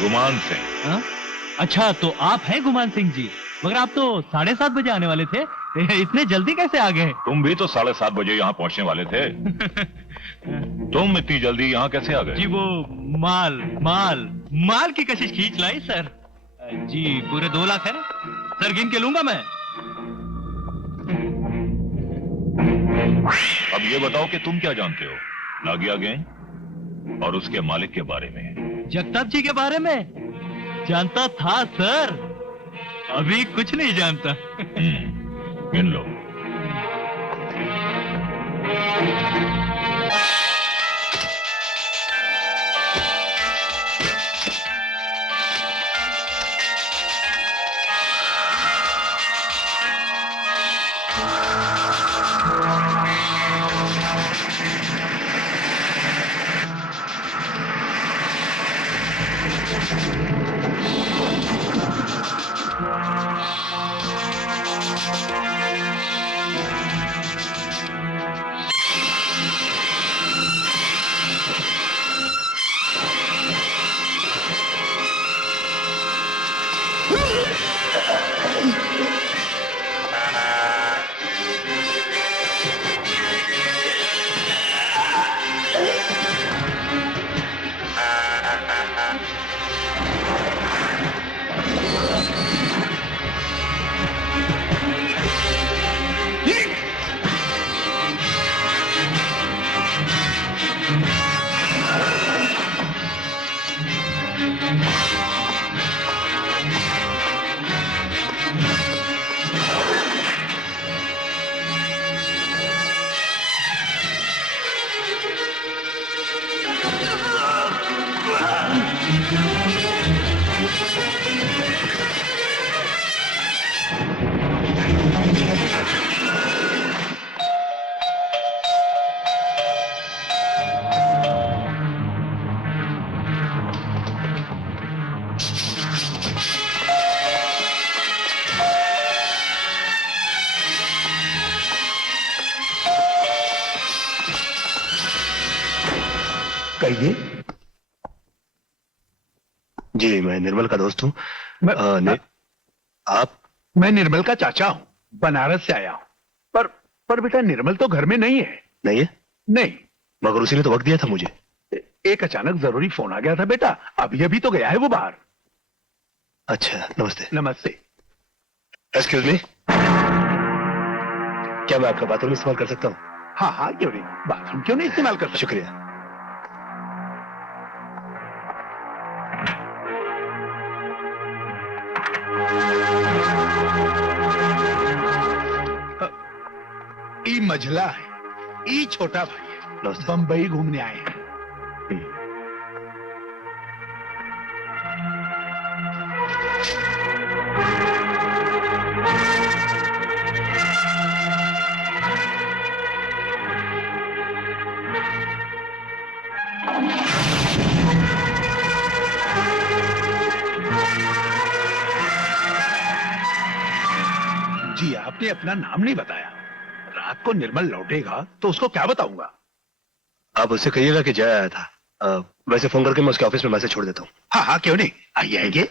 गुमान सिंह। हाँ? अच्छा, तो आप हैं गुमान सिंह जी, मगर आप तो 7:30 बजे आने वाले थे। इतने जल्दी कैसे आ गए? तुम भी तो 7:30 बजे यहाँ पहुँचने वाले थे। तुम इतनी जल्दी यहाँ कैसे आ गए? जी वो माल माल माल की कशिश खींच लाई सर। जी पूरे 2 लाख है सर, गिन के लूंगा मैं। अब ये बताओ कि तुम क्या जानते हो नागिया गैंग और उसके मालिक के बारे में? जगताप जी के बारे में जानता था सर, अभी कुछ नहीं जानता। गिन लो। कहिए। जी मैं निर्मल का दोस्त हूँ। आप? मैं निर्मल का चाचा हूँ, बनारस से आया हूँ। पर बेटा निर्मल तो घर में नहीं है। नहीं है? नहीं। मगर उसी ने तो वक्त दिया था मुझे। एक अचानक जरूरी फोन आ गया था बेटा, अभी अभी तो गया है वो बाहर। अच्छा नमस्ते। नमस्ते। एक्सक्यूज मी, क्या मैं आपका बाथरूम इस्तेमाल कर सकता हूँ? हाँ हाँ क्यों नहीं, बाथरूम क्यों नहीं इस्तेमाल कर सकते। शुक्रिया। ई मझला है, ई छोटा भाई है, बंबई घूमने आए हैं। जी आपने अपना नाम नहीं बताया। रात को निर्मल लौटेगा तो उसको क्या बताऊंगा? आप उससे कहिएगा कि जय आया था। वैसे फोन करके मैं उसके ऑफिस में मैसेज छोड़ देता हूँ। हाँ हाँ क्यों नहीं, आइए आइए।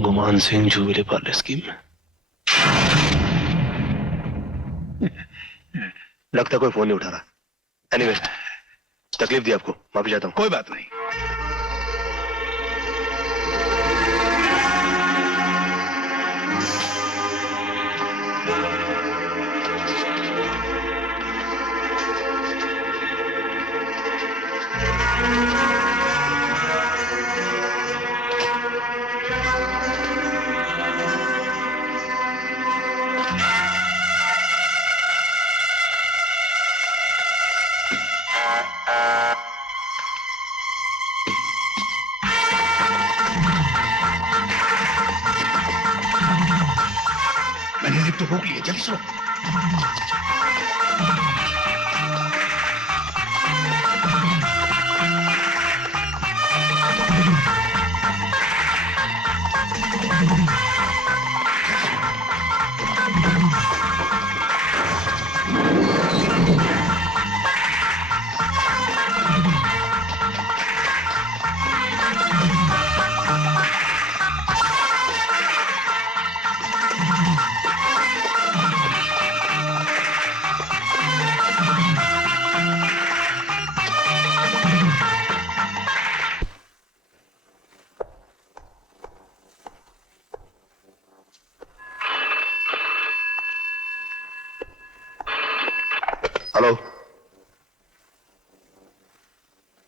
Guman Singh jubilee Parle scheme. लगता कोई फोन नहीं उठा रहा। एनीवे, तकलीफ दी आपको, माफी चाहता हूँ। कोई बात नहीं। मैंने लिफ्ट रोक लिया, जल्दी सुनो। हेलो।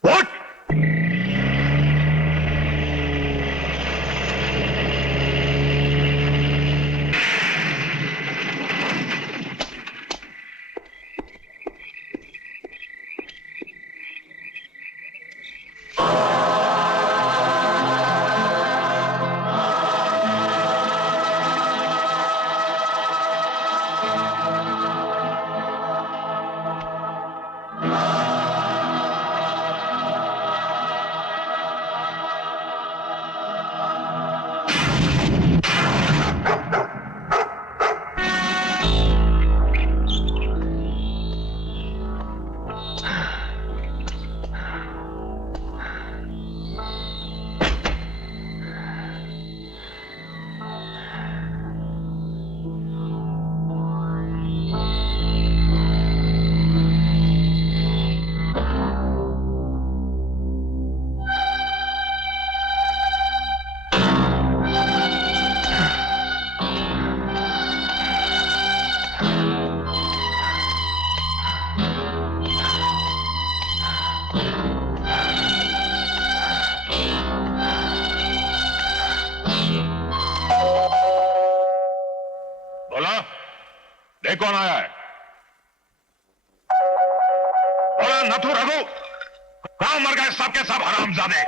व्हाट? बोला, देख कौन आया है। बोला नथु रघु, कहां मर गए सब के सब हरामजादे।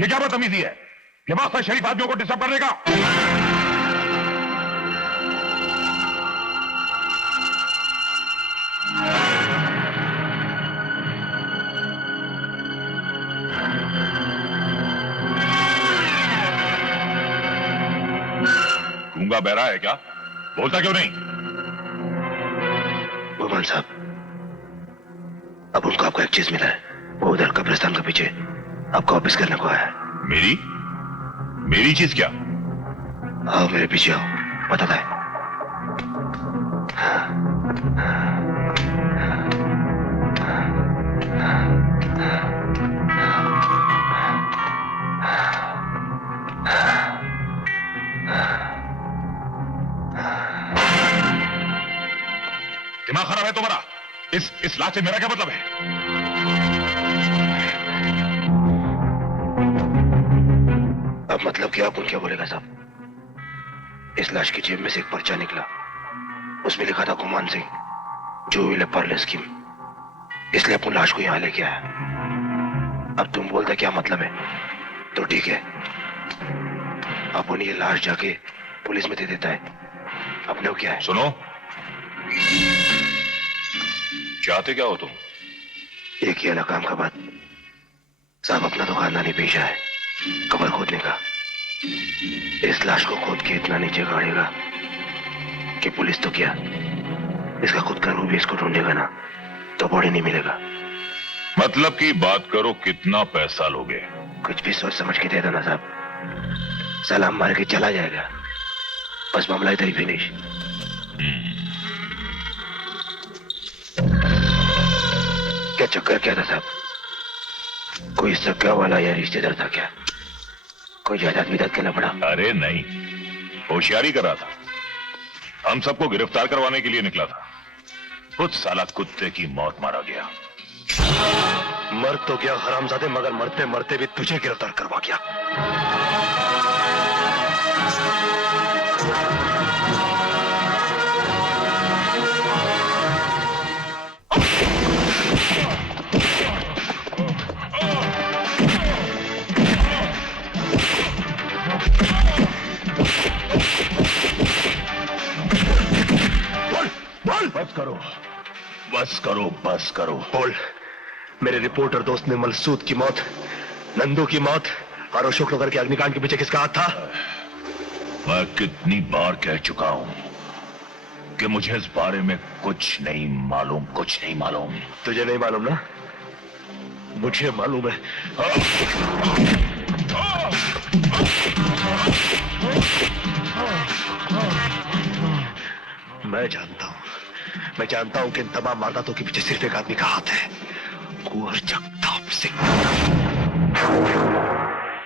ये क्या बदतमीजी है, ये वास्ता शरीफ आदमियों को डिस्टर्ब करने का। गूंगा बहरा है क्या, बोलता क्यों नहीं। भगवान साहब, अब उनको आपको एक चीज मिला है। वो उधर कब्रिस्तान के पीछे आपको वापस करने को आया है। मेरी चीज क्या। आओ मेरे पीछे आओ, बताता है। दिमाग खराब है तुम्हारा। इस लाश से मेरा क्या मतलब है। अब मतलब क्या अपन क्या बोलेगा साहब। इस लाश की जेब में से एक पर्चा निकला, उसमें लिखा था गुमान सिंह, जो विल पर्ले स्कीम। इसलिए अपन लाश को यहां लेके आया। अब तुम बोलते क्या मतलब है, तो ठीक है, अपन ये लाश जाके पुलिस में दे देता है। अपने को क्या है। सुनो, चाहते क्या हो तुम। एक ही अलग काम का बात साहब, अपना तो खानदानी पेशा है कब्र खोदने का। इस लाश को खोद के इतना नीचे गाड़ेगा कि पुलिस तो क्या, इसका खुद का रूह भी इसको ढूंढेगा ना, तो बॉडी नहीं मिलेगा। मतलब की बात करो, कितना पैसा लोगे। कुछ भी सोच समझ के दे देना साहब, सलाम मार के चला जाएगा, बस मामला इधर ही फिनिश। क्या चक्कर क्या था साहब, कोई सगा वाला या रिश्तेदार था क्या, कोई जायदाद विदाद करना पड़ा। अरे नहीं, होशियारी कर रहा था, हम सबको गिरफ्तार करवाने के लिए निकला था। खुद साला कुत्ते की मौत मारा गया। मर तो गया हरामजादे, मगर मरते मरते भी तुझे गिरफ्तार करवा गया। बस करो, बस करो, बस करो। बोल, मेरे रिपोर्टर दोस्त ने मलसूद की मौत, नंदू की मौत और अशोक नगर के अग्निकांड के पीछे किसका हाथ था। मैं कितनी बार कह चुका हूं कि मुझे इस बारे में कुछ नहीं मालूम, कुछ नहीं मालूम। तुझे नहीं मालूम ना, मुझे मालूम है। मैं जानता हूं कि इन तमाम वारदातों के पीछे सिर्फ एक आदमी का हाथ है, कुंवर जगताप सिंह।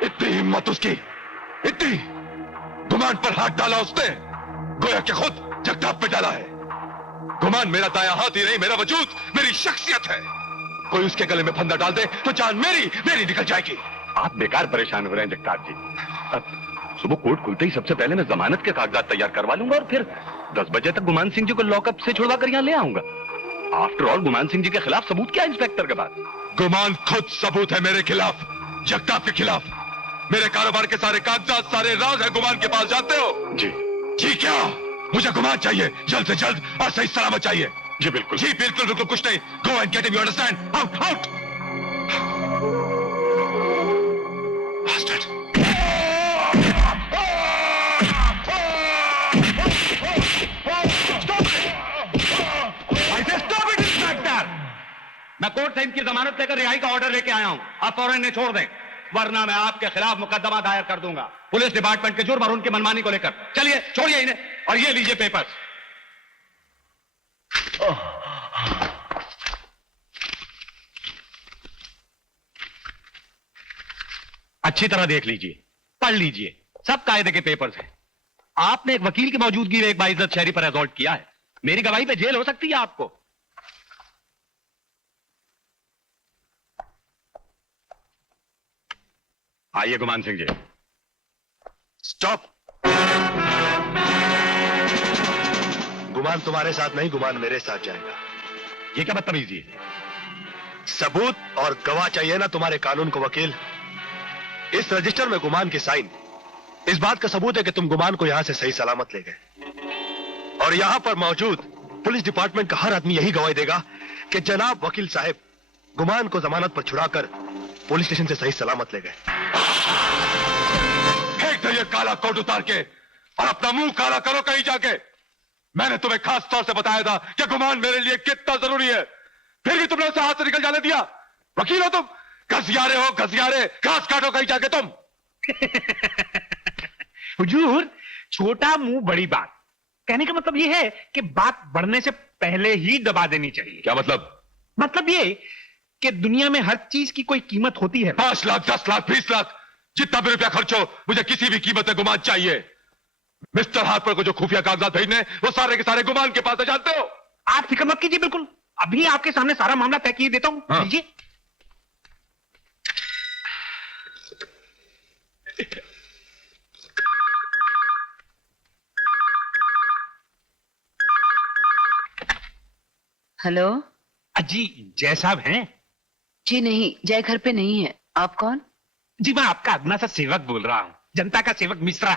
इतनी हिम्मत उसकी, इतनी गुमान पर हाथ डाला उसने, गोया के खुद जगताप पे डाला है। गुमान मेरा दाया हाथ ही नहीं, मेरा वजूद, मेरी शख्सियत है। कोई उसके गले में फंदा डाल दे तो जान मेरी मेरी निकल जाएगी। आप बेकार परेशान हो रहे हैं जगताप जी। अब सुबह कोर्ट खुलते ही सबसे पहले मैं जमानत के कागजात तैयार करवा लूंगा और फिर 10 बजे तक गुमान सिंह जी को लॉकअप से छुड़वा कर यहाँ ले आऊंगा। आफ्टर ऑल गुमान सिंह जी के खिलाफ सबूत क्या इंस्पेक्टर के पास? गुमान खुद सबूत है मेरे खिलाफ, जगताप के खिलाफ। मेरे कारोबार के सारे कागजात, सारे राज है गुमान के पास, जानते हो? जी जी क्या? मुझे गुमान चाहिए, जल्द से जल्द और सही सलामत चाहिए। जी बिल्कुल। जी बिल्कुल बिल्कुल कुछ नहीं। Go and get him, you understand? Out out. मैं कोर्ट से इनकी जमानत लेकर रिहाई का ऑर्डर लेके आया हूं। आप फौरन इन्हें छोड़ दें, वरना मैं आपके खिलाफ मुकदमा दायर कर दूंगा पुलिस डिपार्टमेंट के जुर्म और उनकी मनमानी को लेकर। चलिए छोड़िए इन्हें और ये लीजिए पेपर्स। अच्छी तरह देख लीजिए, पढ़ लीजिए, सब कायदे के पेपर्स हैं। आपने एक वकील की मौजूदगी में एक बाइज्जत शहरी पर असॉल्ट किया है। मेरी गवाही पे जेल हो सकती है आपको। आइए गुमान सिंह जी। स्टॉप। गुमान तुम्हारे साथ नहीं, गुमान मेरे साथ जाएगा। ये क्या बदतमीजी है? सबूत और गवाह चाहिए ना तुम्हारे कानून को वकील। इस रजिस्टर में गुमान के साइन इस बात का सबूत है कि तुम गुमान को यहां से सही सलामत ले गए। और यहां पर मौजूद पुलिस डिपार्टमेंट का हर आदमी यही गवाही देगा कि जनाब वकील साहब गुमान को जमानत पर छुड़ाकर पुलिस स्टेशन से सही सलामत ले गए। फेंक दो ये काला कोट उतार के और अपना मुंह काला करो कहीं जाके। मैंने तुम्हें खास तौर से बताया था कि गुमान मेरे लिए कितना जरूरी है, फिर भी तुमने उसे हाथ से निकल जाने दिया। वकील हो तुम, घसियारे हो घसियारे, घास काटो कहीं जाके तुम। हुजूर, छोटा मुंह बड़ी बात। कहने का मतलब यह है कि बात बढ़ने से पहले ही दबा देनी चाहिए। क्या मतलब? मतलब ये कि दुनिया में हर चीज की कोई कीमत होती है। 5 लाख 10 लाख 20 लाख जितना भी रुपया खर्च हो, मुझे किसी भी कीमत में गुमान चाहिए। मिस्टर हार्पर को जो खुफिया कागजात भेजने वो सारे के सारे गुमान के पास है, जानते हो? आप फिक्र मत कीजिए, बिल्कुल अभी आपके सामने सारा मामला तय किए देता हूं। हाँ। लीजिए। हेलो। जी जय साहब हैं? जी नहीं, जय घर पे नहीं है। आप कौन? जी मैं आपका अदना सा सेवक बोल रहा हूं, जनता का सेवक मिश्रा।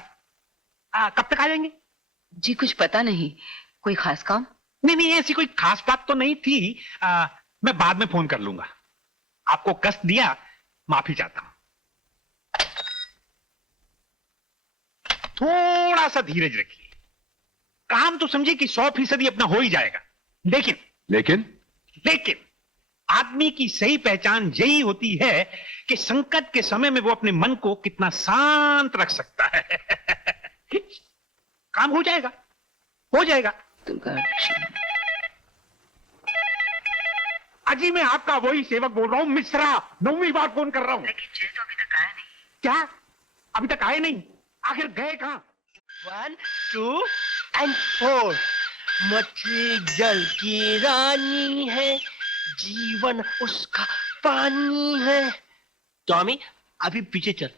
कब तक आ जाएंगे? जी कुछ पता नहीं, कोई खास काम? नहीं नहीं, ऐसी कोई खास बात तो नहीं थी। मैं बाद में फोन कर लूंगा। आपको कष्ट दिया, माफी चाहता हूं। थोड़ा सा धीरज रखिए। काम तो समझिए कि 100% अपना हो ही जाएगा। लेकिन आदमी की सही पहचान यही होती है कि संकट के समय में वो अपने मन को कितना शांत रख सकता है। काम हो जाएगा, हो जाएगा। दुर्गा कृष्ण। अजी मैं आपका वही सेवक बोल रहा हूं, मिश्रा। 9वीं बार फोन कर रहा हूं। लेकिन जय तो अभी तक आया नहीं। क्या अभी तक आए नहीं? आखिर गए कहां? 1 2 and 4। मछली जल की रानी है, जीवन उसका पानी है। टॉमी अभी पीछे चल।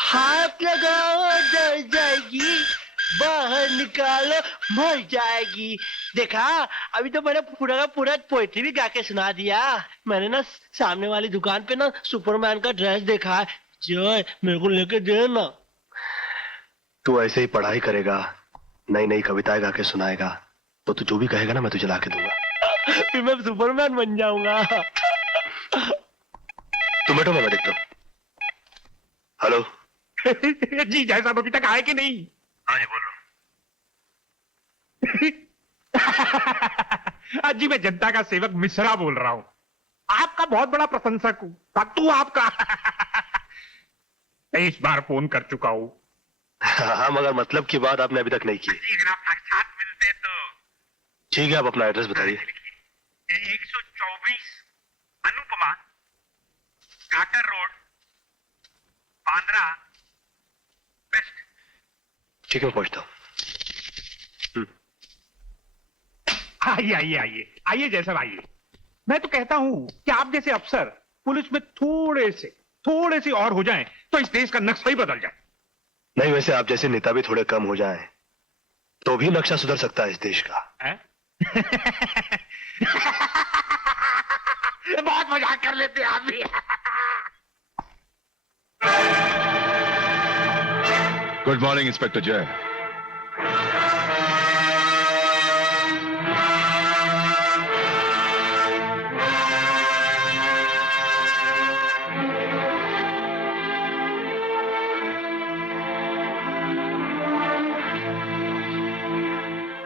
हाथ लगाओ डर जाएगी, बाहर निकालो मर जाएगी। देखा, अभी तो मैंने पूरा का पूरा पोएट्री भी गा के सुना दिया। मैंने ना सामने वाली दुकान पे ना सुपरमैन का ड्रेस देखा है। जय मेरे को लेके दे ना। तू ऐसे ही पढ़ाई करेगा, नई नई कविताएं गा के सुनाएगा, तो तू जो भी कहेगा ना मैं तुझे ला के दूंगा। फिर मैं सुपरमैन बन जाऊंगा। तुम बैठो, मैं देखता हूँ। हेलो। जी जय साहब अभी तक आए कि नहीं? हाँ जी बोलो। जी मैं जनता का सेवक मिश्रा बोल रहा हूं, आपका बहुत बड़ा प्रशंसक हूं, भक्तू आपका। इस बार फोन कर चुका हूं। हाँ मगर मतलब की बात आपने अभी तक नहीं की। अगर आप साक्षात मिलते तो। ठीक है, आप अपना एड्रेस बताइए। 124 Anupama Carter Road, Bandra West. ठीक है, मैं पहुंचता हूँ। आइए आइए आइए आइए जय साहब आइए। मैं तो कहता हूं कि आप जैसे अफसर पुलिस में थोड़े से और हो जाएं तो इस देश का नक्शा ही बदल जाए। नहीं, वैसे आप जैसे नेता भी थोड़े कम हो जाएं तो भी नक्शा सुधर सकता है इस देश का। बहुत मजाक कर लेते हैं आप भी। गुड मॉर्निंग इंस्पेक्टर जय।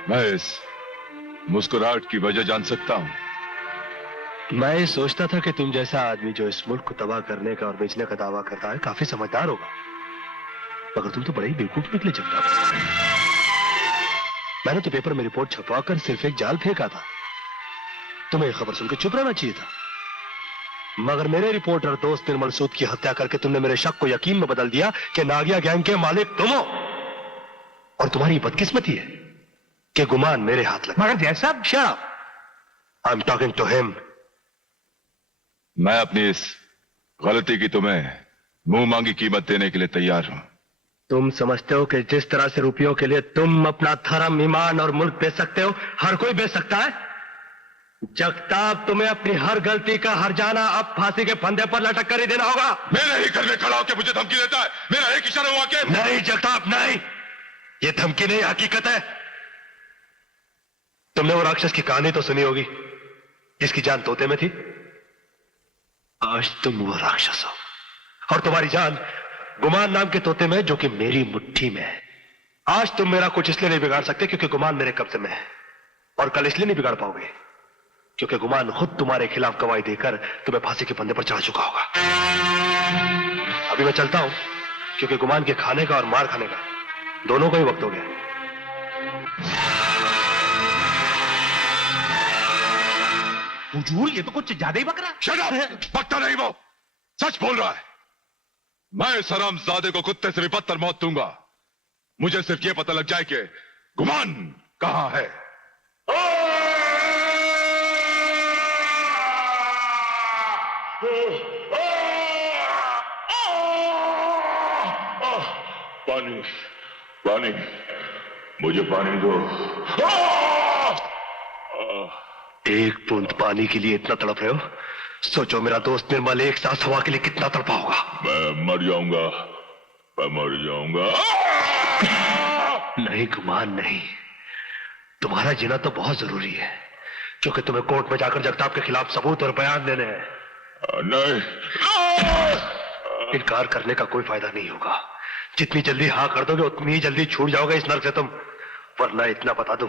मैं इस मुस्कुराहट की वजह जान सकता हूं। मैं ये सोचता था कि तुम जैसा आदमी जो इस मुल्क को तबाह करने का और बेचने का दावा करता है काफी समझदार होगा, मगर तुम तो बड़े ही बेवकूफ निकले जगताप। मैंने तो पेपर में रिपोर्ट छपवाकर सिर्फ एक जाल फेंका था। तुम्हें यह खबर सुनकर चुप रहना चाहिए था, मगर मेरे रिपोर्टर दोस्त निर्मल सूद की हत्या करके तुमने मेरे शक को यकीन में बदल दिया कि नागिया गैंग के मालिक तुम हो। और तुम्हारी बदकिस्मती है कि गुमान मेरे हाथ लगा। मगर जय साहब, shut up, I am talking to him. मैं अपनी इस गलती की तुम्हें मुंह मांगी कीमत देने के लिए तैयार हूं। तुम समझते हो कि जिस तरह से रुपयों के लिए तुम अपना धर्म, ईमान और मुल्क बेच सकते हो, हर कोई बेच सकता है? जगताप, तुम्हें अपनी हर गलती का हर जाना अब फांसी के फंदे पर लटक कर ही देना होगा। मेरे ही घर में खड़ा होकर मुझे धमकी देता है। मेरा एक इशारा हुआ के नहीं जगताप, नहीं, ये धमकी नहीं, हकीकत है। तुमने वो राक्षस की कहानी तो सुनी होगी जिसकी जान तोते में थी। आज तुम वो राक्षस हो और तुम्हारी जान गुमान नाम के तोते में, जो कि मेरी मुट्ठी में है। आज तुम मेरा कुछ इसलिए नहीं बिगाड़ सकते क्योंकि गुमान मेरे कब्जे में है, और कल इसलिए नहीं बिगाड़ पाओगे क्योंकि गुमान खुद तुम्हारे खिलाफ गवाही देकर तुम्हें फांसी के फंदे पर चढ़ा चुका होगा। अभी मैं चलता हूं क्योंकि गुमान के खाने का और मार खाने का दोनों का ही वक्त हो गया। हुजूर, ये तो कुछ ज्यादा ही बक रहा है। Shut up! बकता नहीं, वो सच बोल रहा है। मैं इस हरामजादे को कुत्ते से भी बदतर मौत दूंगा। मुझे सिर्फ ये पता लग जाए कि गुमान कहां है। पानी, पानी, मुझे पानी दो। एक बूंद पानी के लिए इतना तड़प रहे हो? सोचो मेरा दोस्त निर्मल एक सांस हवा के लिए कितना तड़पा होगा। मैं मर जाऊंगा, मैं मर जाऊंगा। नहीं गुमान, नहीं, तुम्हारा जीना तो बहुत जरूरी है क्योंकि तुम्हें कोर्ट में जाकर जगताप के खिलाफ सबूत और बयान देने हैं। नहीं, इनकार करने का कोई फायदा नहीं होगा। जितनी जल्दी हाँ कर दोगे उतनी ही जल्दी छूट जाओगे इस नर्क से तुम। वरना इतना बता दूं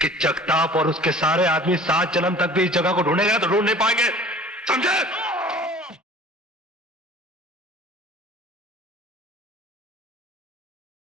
कि जगताप और उसके सारे आदमी 7 जन्म तक भी इस जगह को ढूंढेगा तो ढूंढ नहीं पाएंगे, समझे?